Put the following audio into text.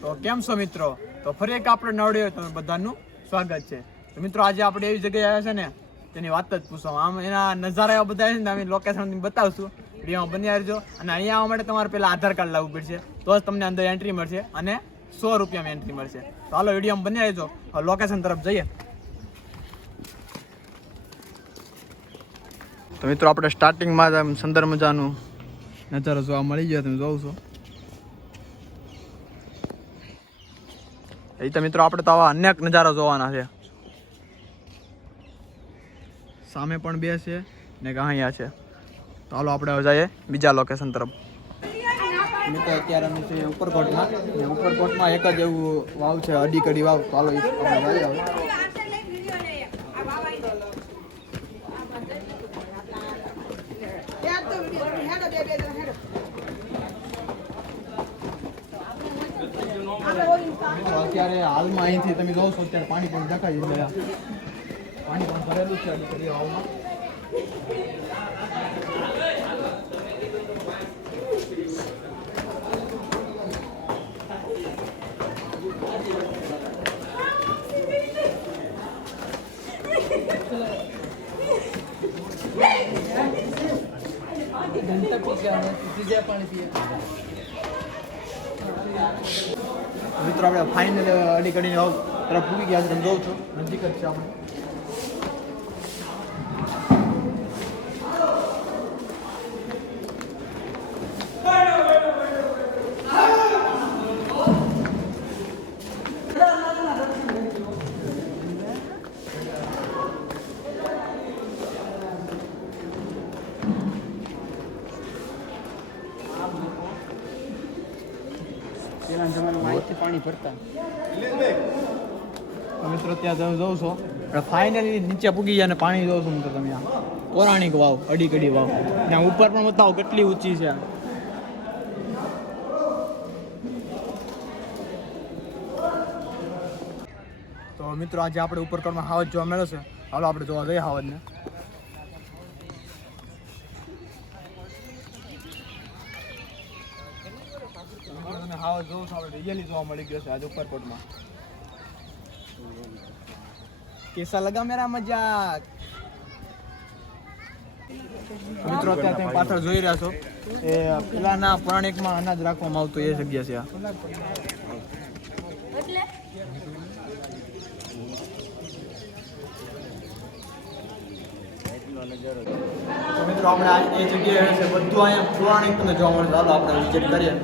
તો કેમ છો મિત્રો? તો ફરી એક આપણે નવડીએ તમે બધાનું સ્વાગત છે. તો મિત્રો આજે આપણે એવી જગ્યાએ આવ્યા છે ને તેની વાત જ પૂછો. આમ એના નજારા એવા બધા છે ને અમે લોકેશન બતાવશું, વિડીયોમાં બની આવજો. અને અહીંયા આવવા માટે તમારે પહેલાં આધાર કાર્ડ લાવવું પડશે, તો જ તમને અંદર એન્ટ્રી મળશે અને 100 રૂપિયામાં એન્ટ્રી મળશે. તો હાલો વિડીયોમાં બની આવજો, લોકેશન તરફ જઈએ. તો મિત્રો આપણે સ્ટાર્ટિંગમાં જ સુંદર મજાનું નજારો જોવા મળી ગયો, તમે જોઉં છો. એ તો મિત્રો આપણે તો આવા અનેક નજારા જોવાના છે. સામે પણ બે છે ને અહીંયા છે. તો હાલો આપણે જઈએ બીજા લોકેશન તરફ. મિત્રો અત્યારે અમે છીએ ઉપરકોટમાં, ને ઉપરકોટમાં એક જ એવું વાવ છે, અડીકડી વાવ. તો હાલો આપણે જઈએ હવે. અત્યારે હાલમાં અહીંથી તમે જોવો છો અત્યારે પાણી પણ દેખાય છે, પાણી પણ ભરેલું છે અડીકડી વાવમાં. મિત્રો આપણે ફાઇનલ અડીકડીની વાવ તરફ પૂરી ગયા છે, તમે જોઉં છો નજીક જ છે આપણે. પાણી ભરતા મિત્રો ત્યાં તમે જોઉં છો ફાઇનલી નીચે પૂગી ગયા અને પાણી જોઉં છો મિત્રો તમે. આ પૌરાણિક વાવ, અડીકડી વાવ, ને ઉપર પણ બતાવો કેટલી ઊંચી છે. તો મિત્રો આજે આપણે ઉપરકોટમાં હાવજ જોવા મળ્યો છે. હાલો આપણે જોવા જઈએ હાવજને. તમે હાવજ જોવો છો, આપણે રિયલી જોવા મળી ગયો છે આજે ઉપરકોટમાં. કેસા લગા મેરા મજાક. મિત્રો અત્યારે તમે પાછળ જોઈ રહ્યા છો એ પેલાના પૌરાણિકમાં અનાજ રાખવામાં આવતું એ જગ્યા છે આ. તો મિત્રો આપણે એ જગ્યાએ છે બધું અહીંયા પૌરાણિક તમને જોવા મળે. ચાલો આપણે વિઝિટ કરીએ.